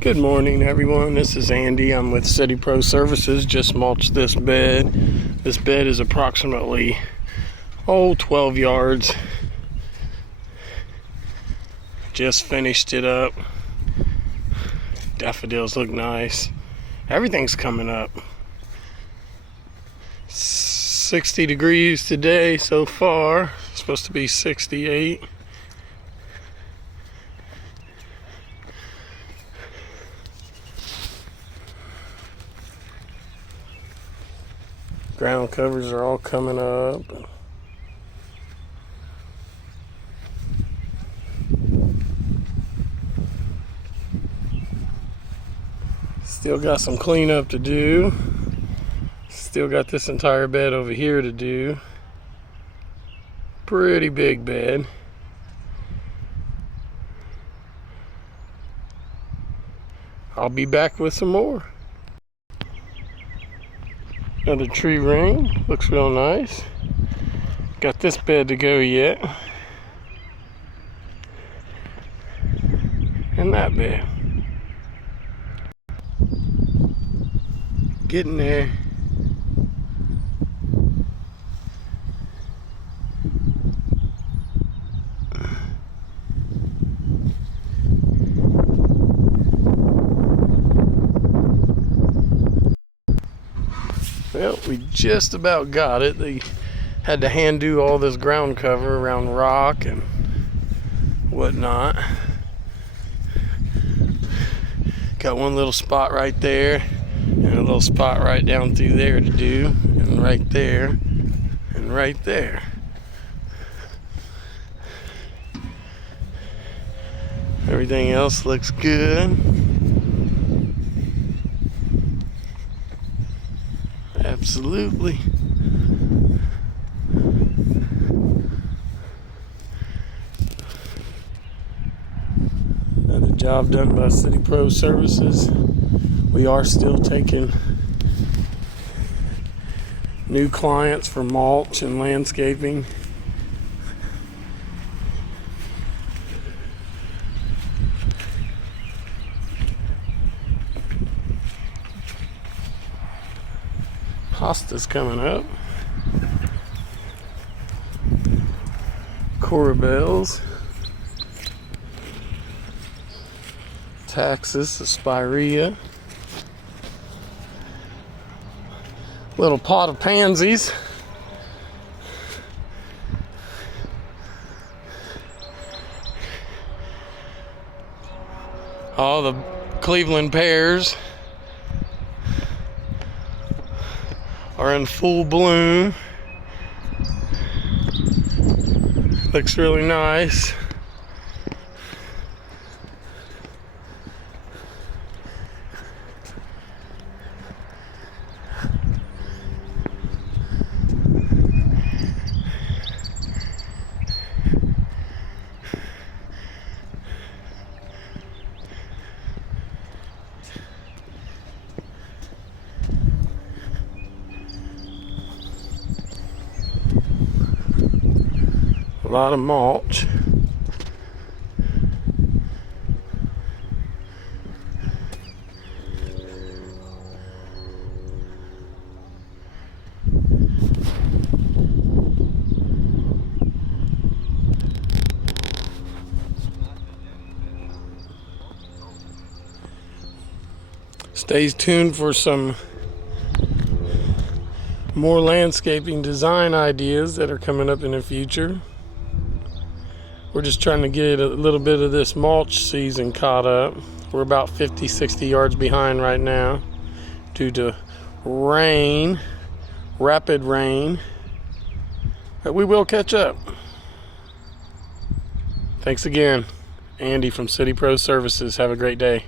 Good morning, everyone. This is Andy. I'm with City Pro Services. Just mulched this bed. This bed is approximately 12 yards. Just finished it up. Daffodils look nice. Everything's coming up. 60 degrees today so far. It's supposed to be 68. Ground covers are all coming up. Still got some cleanup to do. Still got this entire bed over here to do. Pretty big bed. I'll be back with some more. Another tree ring, looks real nice. Got this bed to go yet. And that bed. Getting there. Well, we just about got it. They had to hand do all this ground cover around rock and whatnot. Got one little spot right there and a little spot right down through there to do, and right there and right there. Everything else looks good. Absolutely. Another job done by City Pro Services. We are still taking new clients for mulch and landscaping. Hosta's coming up. Corabels. Taxus, Aspirea. Little pot of pansies. All the Cleveland pears are in full bloom. Looks really nice. A lot of mulch. Stay tuned for some more landscaping design ideas that are coming up in the future. We're just trying to get a little bit of this mulch season caught up. We're about 50-60 yards behind right now due to rain, rapid rain. But we will catch up. Thanks again. Andy from City Pro Services. Have a great day.